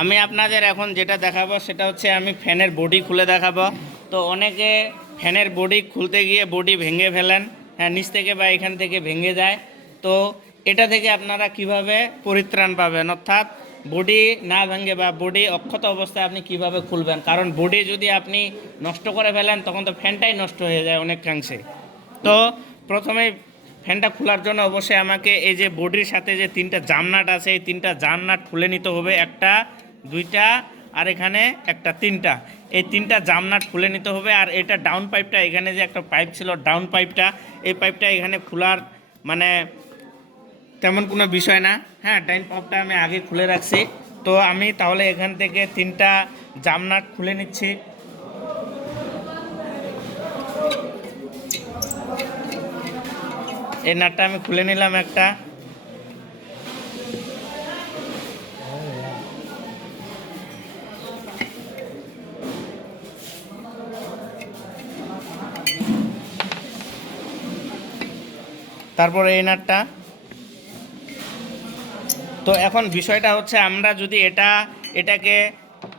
আমি আপনাদের এখন যেটা দেখাবো সেটা হচ্ছে আমি ফ্যানের বডি খুলে দেখাবো। তো অনেকে ফ্যানের বডি খুলতে গিয়ে বডি ভেঙে ফেলেন, হ্যাঁ, নিচ থেকে বা এখান থেকে ভেঙে যায়। তো এটা থেকে আপনারা কিভাবে পরিত্রাণ পাবেন, অর্থাৎ বডি না ভেঙে বা বডি অক্ষত অবস্থায় আপনি কিভাবে খুলবেন, কারণ বডি যদি আপনি নষ্ট করে ফেলেন তখন তো ফ্যানটাই নষ্ট হয়ে যায় অনেকাংশে। তো প্রথমে ফ্যানটা খোলার জন্য অবশ্যই আমাকে এই যে বডির সাথে যে 3টা জামনাট আছে এই 3টা জামনাট খুলে নিতে হবে, একটা, 2টা আর এখানে একটা, 3টা। এই 3টা জামনাট খুলে নিতে হবে। আর এটা ডাউন পাইপটা, এখানে যে একটা পাইপ ছিল ডাউন পাইপটা, এই পাইপটা এখানে খোলার মানে তেমন কোনো বিষয় না, হ্যাঁ, ডাউন পাইপটা আমি আগে খুলে রাখছি। তো আমি তাহলে এখান থেকে 3টা জামনাট খুলে নিচ্ছি। এই নাটটা আমি খুলে নিলাম একটা। তারপরে এই নাটটা। তো এখন বিষয়টা হচ্ছে আমরা যদি এটাকে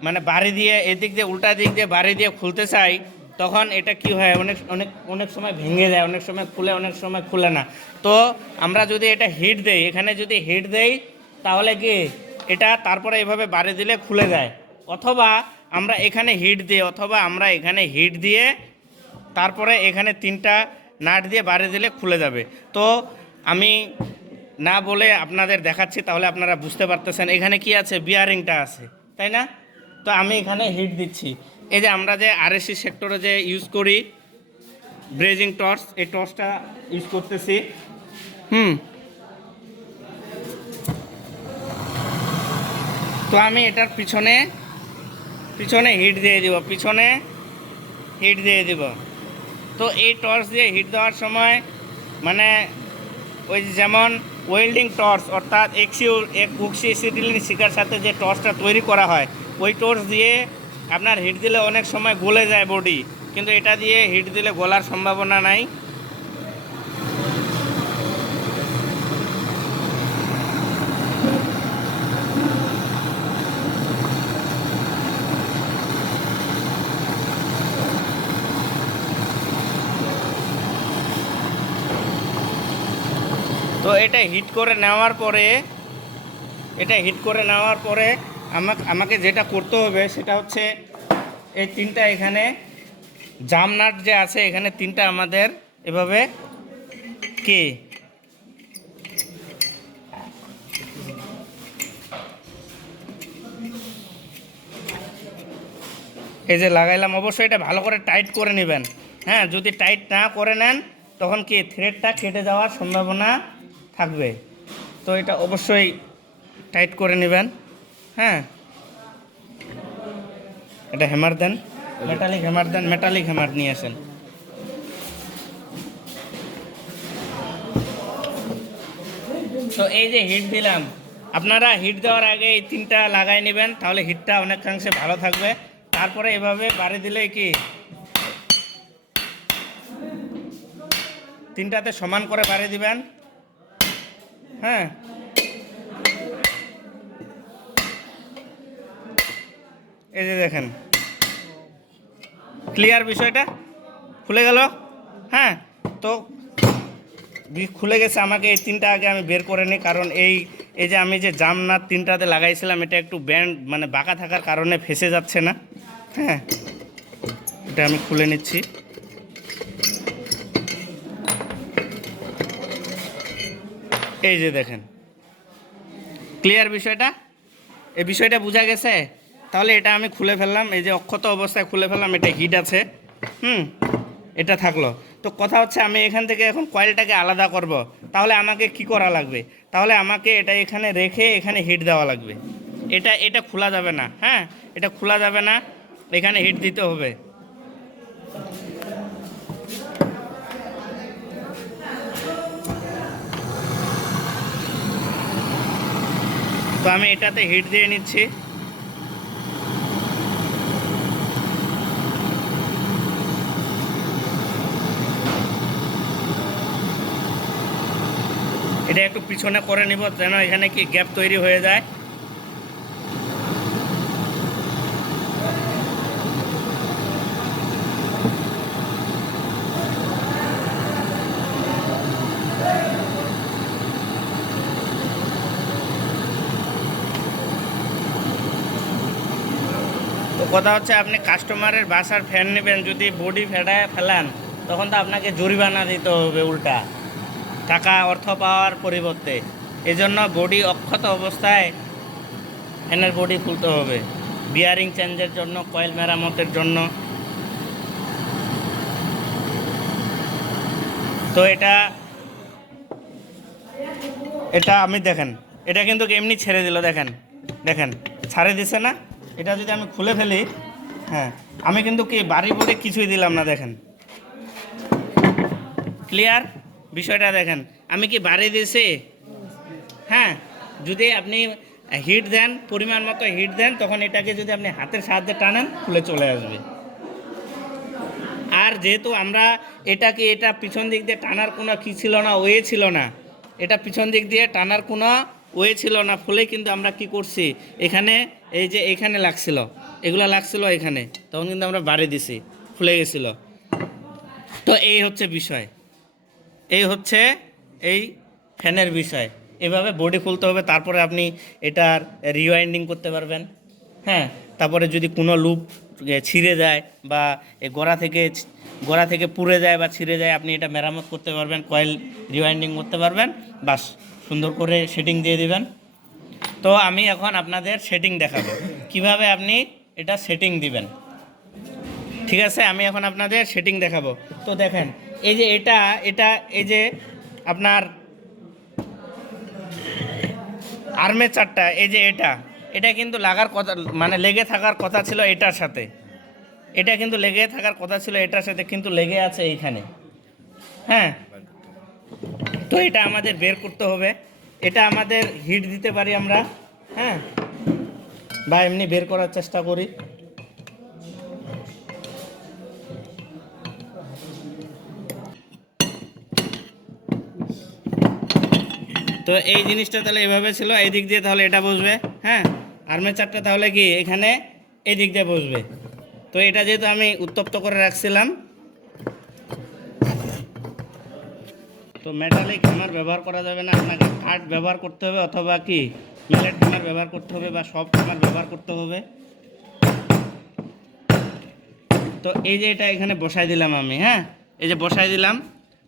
মানে বাড়ি দিয়ে এদিক দিয়ে উল্টা দিক দিয়ে বাড়ি দিয়ে খুলতে চাই, তখন এটা কি হয়, অনেক অনেক অনেক সময় ভেঙে যায়, অনেক সময় খুলে, অনেক সময় খুলে না। তো আমরা যদি এটা হিট দেই, এখানে যদি হিট দেই তাহলে কি এটা তারপরে এভাবে বাড়ি দিলে খুলে যায়। অথবা আমরা এখানে হিট দিই, অথবা আমরা এখানে হিট দিয়ে তারপরে এখানে 3টা নাট দিয়ে বাড়ি দিলে খুলে যাবে। তো আমি না বলে আপনাদের দেখাচ্ছি, তাহলে আপনারা বুঝতে পারতেছেন এখানে কি আছে, বিয়ারিংটা আছে, তাই না? তো আমি এখানে হিট দিচ্ছি। এই যে আমরা যে আরএসসি সেক্টরে যে ইউজ করি ব্রেজিং টর্চ, এই টর্চটা ইউজ করতেছি। তো আমি এটার পিছনে পিছনে হিট দিয়ে দিব, পিছনে হিট দিয়ে দিব। তো এই টর্চ দিয়ে হিট দেওয়ার সময় মানে ওই যেমন ওয়েল্ডিং টর্চ, অর্থাৎ অক্সিএসিটিলিন শিকার সাথে যে টর্চটা তৈরি করা হয়, ওই টর্চ দিয়ে আপনার হিট দিলে অনেক সময় গলে যায় বডি, কিন্তু এটা দিয়ে হিট দিলে গলার সম্ভাবনা নাই। তো এটা হিট করে নেওয়ার পরে আমাকে যেটা করতে হবে সেটা হচ্ছে এই 3টা এখানে জামনাট যে আছে, এখানে 3টা আমাদের এভাবে কি এই যে লাগাইলাম। অবশ্যই এটা ভালো করে টাইট করে নেবেন, হ্যাঁ, যদি টাইট না করে নেন তখন কি থ্রেডটা কেটে যাওয়ার সম্ভাবনা থাকবে। তো এটা অবশ্যই টাইট করে নেবেন, হ্যাঁ। এটা হ্যামার দেন, মেটালিক হ্যামার দেন, মেটালিক হ্যামার নিয়ে আসেন। তো এই যে হিট দিলাম, আপনারা হিট দেওয়ার আগে এই 3টা লাগাই নেবেন, তাহলে হিটটা অনেকাংশে ভালো থাকবে। তারপরে এভাবে বাড়ি দিলে কি 3টাতে সমান করে বাড়ি দিবেন, হ্যাঁ। এই যে দেখেন ক্লিয়ার বিষয়টা খুলে গেল, হ্যাঁ। তো খুলে গেছে। আমাকে এই 3টা আগে আমি বের করে নিই, কারণ এই যে আমি যে জামনাট 3টাতে লাগাইছিলাম এটা একটু ব্যান্ড মানে বাঁকা থাকার কারণে ফেসে যাচ্ছে না, হ্যাঁ। এটা আমি খুলে নিচ্ছি। এই যে দেখেন ক্লিয়ার বিষয়টা, এই বিষয়টা বোঝা গেছে। তাহলে এটা আমি খুলে ফেললাম, এই যে অক্ষত অবস্থায় খুলে ফেললাম, এটা হিট আছে, এটা থাকলো। তো কথা হচ্ছে আমি এখান থেকে এখন কয়েলটাকে আলাদা করব, তাহলে আমাকে কি করা লাগবে, তাহলে আমাকে এটা এখানে রেখে এখানে হিট দেওয়া লাগবে। এটা খোলা যাবে না, হ্যাঁ, এটা খোলা যাবে না, এখানে হিট দিতে হবে। তো আমি এটাতে হিট দিয়ে নিচ্ছি। এটা একটু পিছনে করে নিব যেন এখানে কি গ্যাপ তৈরি হয়ে যায়। কথা হচ্ছে আপনি কাস্টমারের বাসার ফ্যান নেবেন, যদি বডি ফেটায় ফেলান তখন তো আপনাকে জরিমানা দিতে হবে উল্টা টাকা, অর্থ পাওয়ার পরিবর্তে। এজন্য বডি অক্ষত অবস্থায় ফ্যানের বডি খুলতে হবে, বিয়ারিং চেঞ্জের জন্য, কয়েল মেরামতের জন্য। তো এটা এটা আমি দেখেন, এটা কিন্তু এমনি ছেড়ে দিল, দেখেন দেখেন ছাড়ে দিছে না। এটা যদি আমি খুলে ফেলি, হ্যাঁ আমি কিন্তু কি বাড়ি বডি কিছুই দিলাম না, দেখেন ক্লিয়ার বিষয়টা। দেখেন আমি কি বাড়ি দিয়েছি, হ্যাঁ যদি আপনি হিট দেন, পরিমাণ মতো হিট দেন, তখন এটাকে যদি আপনি হাতের সাহায্যে টানেন খুলে চলে আসবে। আর যেহেতু আমরা এটা পিছন দিক দিয়ে টানার কোনো কি ছিল না, ওয়ে ছিল না, এটা পিছন দিক দিয়ে টানার কোনো ওয়ে ছিল না, ফলে কিন্তু আমরা কি করছি, এখানে এই যে এখানে লাগছিল, এগুলো লাগছিল এখানে, তখন কিন্তু আমরা বাড়ি দিছি, খুলে গেছিল। তো এই হচ্ছে বিষয়, এই হচ্ছে এই ফ্যানের বিষয়। এভাবে বডি খুলতে হবে, তারপরে আপনি এটার রিওয়াইন্ডিং করতে পারবেন। হ্যাঁ, তারপরে যদি কোনো লুপ ছিঁড়ে যায় বা গোড়া থেকে পুড়ে যায় বা ছিঁড়ে যায়, আপনি এটা মেরামত করতে পারবেন, কয়েল রিওয়াইন্ডিং করতে পারবেন, বাস সুন্দর করে সেটিং দিয়ে দিবেন। তো আমি এখন আপনাদের সেটিং দেখাবো কিভাবে আপনি এটা সেটিং দিবেন। ঠিক আছে, আমি এখন আপনাদের সেটিং দেখাবো। তো দেখেন এই যে এটা এই যে আপনার আর্মেচারটা, এই যে এটা কিন্তু লাগার কথা, মানে লেগে থাকার কথা ছিল এটার সাথে, এটা কিন্তু লেগে থাকার কথা ছিল এটার সাথে, কিন্তু লেগে আছে এইখানে। হ্যাঁ, তো এটা আমাদের বের করতে হবে। এটা আমাদের হিট দিতে পারি আমরা, হ্যাঁ, বা এমনি বের করার চেষ্টা করি। তো এই জিনিসটা তাহলে এভাবে ছিল, এই দিক দিয়ে তাহলে এটা বসবে, হ্যাঁ, আর্মেচারটা তাহলে কি এখানে এই দিক দিয়ে বসবে। তো এটা যেহেতু আমি উত্তপ্ত করে রাখছিলাম, তো মেটালিক হ্যামার ব্যবহার করা যাবে না, আপনাকে কাঠ ব্যবহার করতে হবে, অথবা কি ম্যালেট হ্যামার ব্যবহার করতে হবে, বা সফট হ্যামার ব্যবহার করতে হবে। তো এই যে এটা এখানে বসাই দিলাম আমি, হ্যাঁ, এই যে বসাই দিলাম।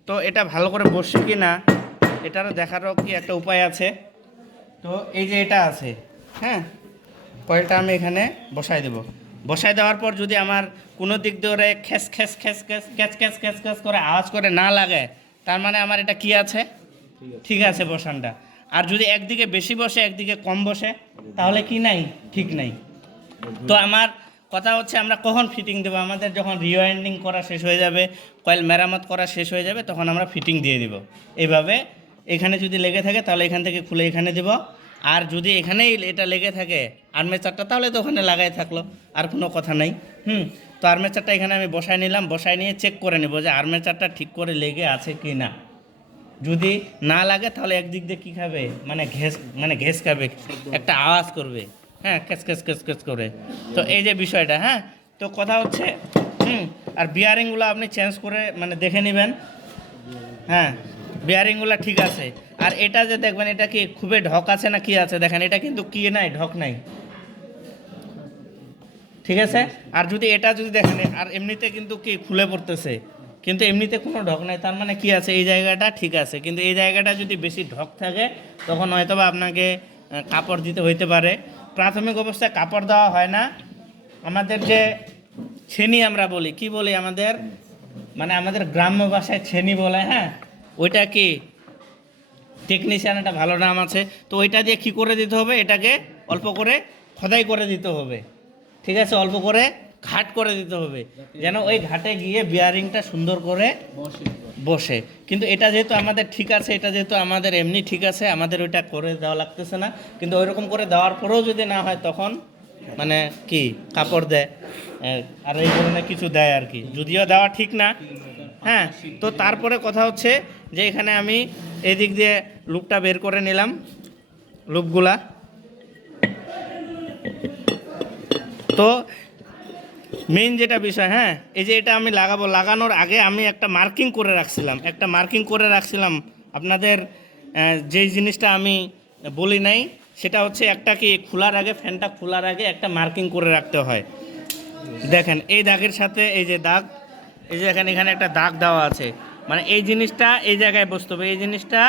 তো এটা ভালো করে বসছে কি না এটারও দেখারও কি একটা উপায় আছে। তো এই যে এটা আছে, হ্যাঁ, কয়েলটা আমি এখানে বসাই দেব। বসাই দেওয়ার পর যদি আমার কোনো দিক ধরে খ্যাস খ্যাস খ্যাস খ্যাস ক্যাচ ক্যাচ ক্যাচ ক্যাচ করে আওয়াজ করে না লাগে, তার মানে আমার এটা কি আছে, ঠিক আছে বসানটা। আর যদি একদিকে বেশি বসে একদিকে কম বসে, তাহলে কি নাই, ঠিক নাই। তো আমার কথা হচ্ছে আমরা কখন ফিটিং দেবো, আমাদের যখন রিওয়াইন্ডিং করা শেষ হয়ে যাবে, কয়েল মেরামত করা শেষ হয়ে যাবে, তখন আমরা ফিটিং দিয়ে দিব। এইভাবে এখানে যদি লেগে থাকে তাহলে এখান থেকে খুলে এখানে দেব, আর যদি এখানেই এটা লেগে থাকে আর্মেচারটা, তাহলে তো ওখানে লাগাই থাকলো, আর কোনো কথা নাই। তো আর্মেচারটা এখানে আমি বসাই নিলাম, বসাই নিয়ে চেক করে নেব যে আর্মেচারটা ঠিক করে লেগে আছে কি না। যদি না লাগে তাহলে একদিক দিয়ে কী খাবে, মানে ঘেস খাবে, একটা আওয়াজ করবে, হ্যাঁ, ক্যাচ ক্যাচ ক্যাচ ক্যাচ করে। তো এই যে বিষয়টা, হ্যাঁ, তো কথা হচ্ছে আর বিয়ারিংগুলো আপনি চেঞ্জ করে মানে দেখে নেবেন, হ্যাঁ, বিয়ারিংগুলো ঠিক আছে। আর এটা যে দেখবেন এটা কি খুবই ঢক আছে না কি আছে, দেখেন এটা কিন্তু কি নাই, ঢক নাই, ঠিক আছে। আর যদি এটা যদি দেখেন, আর এমনিতে কিন্তু কি খুলে পড়তেছে, কিন্তু এমনিতে কোনো ঢক নাই, তার মানে কি আছে, এই জায়গাটা ঠিক আছে। কিন্তু এই জায়গাটা যদি বেশি ঢক থাকে তখন হয়তোবা আপনাকে কাপড় দিতে হইতে পারে। প্রাথমিক অবস্থায় কাপড় দেওয়া হয় না, আমাদের যে ছেনি আমরা বলি, কি বলি আমাদের, মানে আমাদের গ্রাম্য ভাষায় ছেনি বলে, হ্যাঁ, ওইটা কি টেকনিশিয়ান একটা ভালো নাম আছে। তো ওইটা দিয়ে কী করে দিতে হবে, এটাকে অল্প করে খোদাই করে দিতে হবে, ঠিক আছে, অল্প করে ঘাট করে দিতে হবে, যেন ওই ঘাটে গিয়ে বিয়ারিংটা সুন্দর করে বসে। কিন্তু এটা যেহেতু আমাদের ঠিক আছে, এটা যেহেতু আমাদের এমনি ঠিক আছে, আমাদের ওইটা করে দেওয়া লাগতেছে না। কিন্তু ওইরকম করে দেওয়ার পরেও যদি না হয়, তখন মানে কি কাপড় দেয় আর এই ধরনের কিছু দেয় আর কি, যদিও দেওয়া ঠিক না। হ্যাঁ, তো তারপরে কথা হচ্ছে যে এখানে আমি এদিক দিয়ে লুপটা বের করে নিলাম, লুপগুলা। তো মেইন যেটা বিষয়, হ্যাঁ, এই যে এটা আমি লাগাবো, লাগানোর আগে আমি একটা মার্কিং করে রাখছিলাম, আপনাদের যেই জিনিসটা আমি বলি নাই সেটা হচ্ছে একটা কি খোলার আগে, ফ্যানটা খোলার আগে একটা মার্কিং করে রাখতে হয়। দেখেন এই দাগের সাথে এই যে দাগ, এই যে এখানে এখানে একটা দাগ দেওয়া আছে, মানে এই জিনিসটা এই জায়গায় বসতে হবে, এই জিনিসটা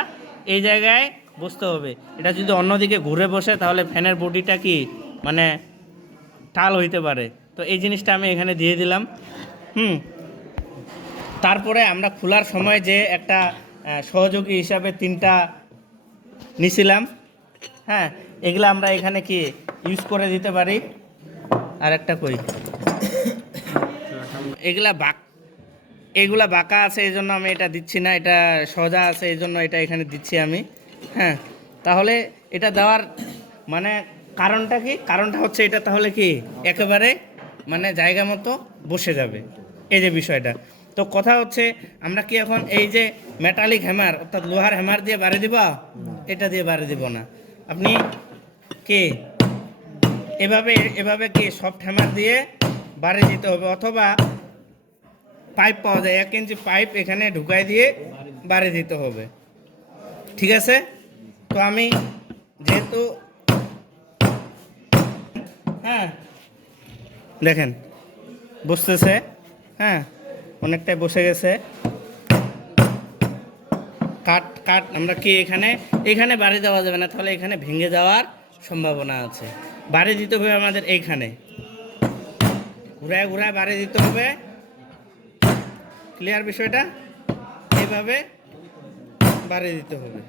এই জায়গায় বসতে হবে। এটা যদি অন্যদিকে ঘুরে বসে তাহলে ফ্যানের বডিটা কি মানে টাল হইতে পারে। তো এই জিনিসটা আমি এখানে দিয়ে দিলাম। তারপরে আমরা খোলার সময় যে একটা সহযোগী হিসাবে 3টা নিছিলাম, হ্যাঁ, এগুলা আমরা এখানে কি ইউজ করে দিতে পারি। আর একটা কই, এগুলা বাঁকা আছে এই জন্য আমি এটা দিচ্ছি না, এটা সোজা আছে এই জন্য এটা এখানে দিচ্ছি আমি। হ্যাঁ, তাহলে এটা দেওয়ার মানে কারণটা কি, কারণটা হচ্ছে এটা তাহলে কি একেবারে মানে জায়গা মতো বসে যাবে, এই যে বিষয়টা। তো কথা হচ্ছে আমরা কি এখন এই যে মেটালিক হ্যামার অর্থাৎ লোহার হ্যামার দিয়ে বাড়ি দিব, এটা দিয়ে বাড়ি দিব না। আপনি কি এভাবে এভাবে কি সফট হ্যামার দিয়ে বাড়ি দিতে হবে, অথবা পাইপ পাওয়া যায় 1 ইঞ্চি পাইপ এখানে ঢুকাই দিয়ে বাড়ি দিতে হবে। ঠিক আছে, তো আমি যেহেতু হ্যাঁ দেখেন বসতেছে, হ্যাঁ অনেকটাই বসে গেছে। কাট কাট আমরা কি এখানে এখানে বাড়ি দেওয়া যাবে না, তাহলে এখানে ভেঙে যাওয়ার সম্ভাবনা আছে। বাড়ি দিতে হবে আমাদের এইখানে, ঘুরায় ঘুরায় বাড়ি দিতে হবে। ক্লিয়ার বিষয়টা, এইভাবে বাড়ি দিতে হবে।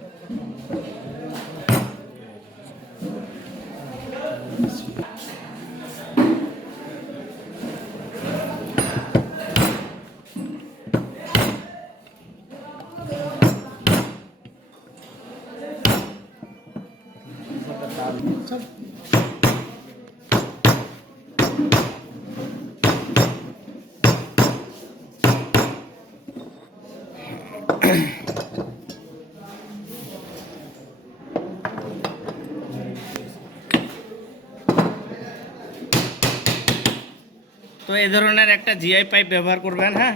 তো এই ধরনের একটা জিআই পাইপ ব্যবহার করবেন, হ্যাঁ,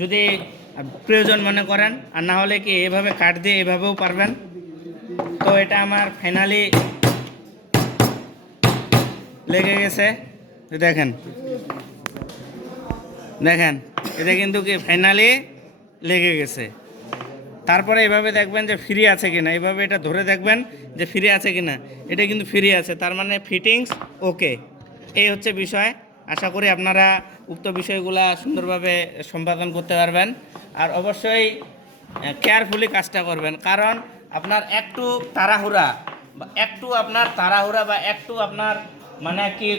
যদি প্রয়োজন মনে করেন। আর না হলে কি এভাবে কাট দিয়ে এভাবেও পারবেন। তো এটা আমার ফাইনালি লেগে গেছে, দেখেন দেখেন এটা কিন্তু কি ফাইনালি লেগে গেছে। তারপরে এভাবে দেখবেন যে ফ্রি আছে কিনা, এভাবে এটা ধরে দেখবেন যে ফ্রি আছে কিনা, এটা কিন্তু ফ্রি আছে, তার মানে ফিটিংস ওকে। এই হচ্ছে বিষয়। আশা করি আপনারা উক্ত বিষয়গুলা সুন্দরভাবে সম্পাদন করতে পারবেন। আর অবশ্যই কেয়ারফুলি কাজটা করবেন, কারণ আপনার একটু তাড়াহুড়া বা একটু আপনার মানে কি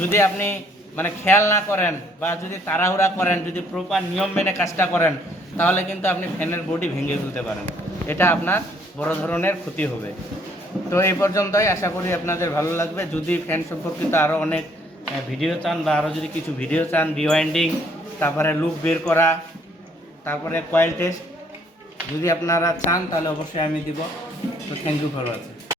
যদি আপনি মানে খেয়াল না করেন বা যদি তাড়াহুড়া করেন, যদি প্রপার নিয়ম মেনে কাজটা করেন, তাহলে কিন্তু আপনি ফ্যানের বডি ভেঙে ফেলতে পারেন। এটা আপনার বড় ধরনের ক্ষতি হবে। তো এই পর্যন্তই, আশা করি আপনাদের ভালো লাগবে। যদি ফ্যান সম্পর্কিত আরও অনেক ভিডিও চান বা আরও যদি কিছু ভিডিও চান, রিওয়াইন্ডিং, তারপরে লুপ বের করা, তারপরে কয়েল টেস্ট যদি আপনারা চান, তাহলে অবশ্যই আমি দিব। তো থ্যাংক ইউ ফর ওয়াচিং।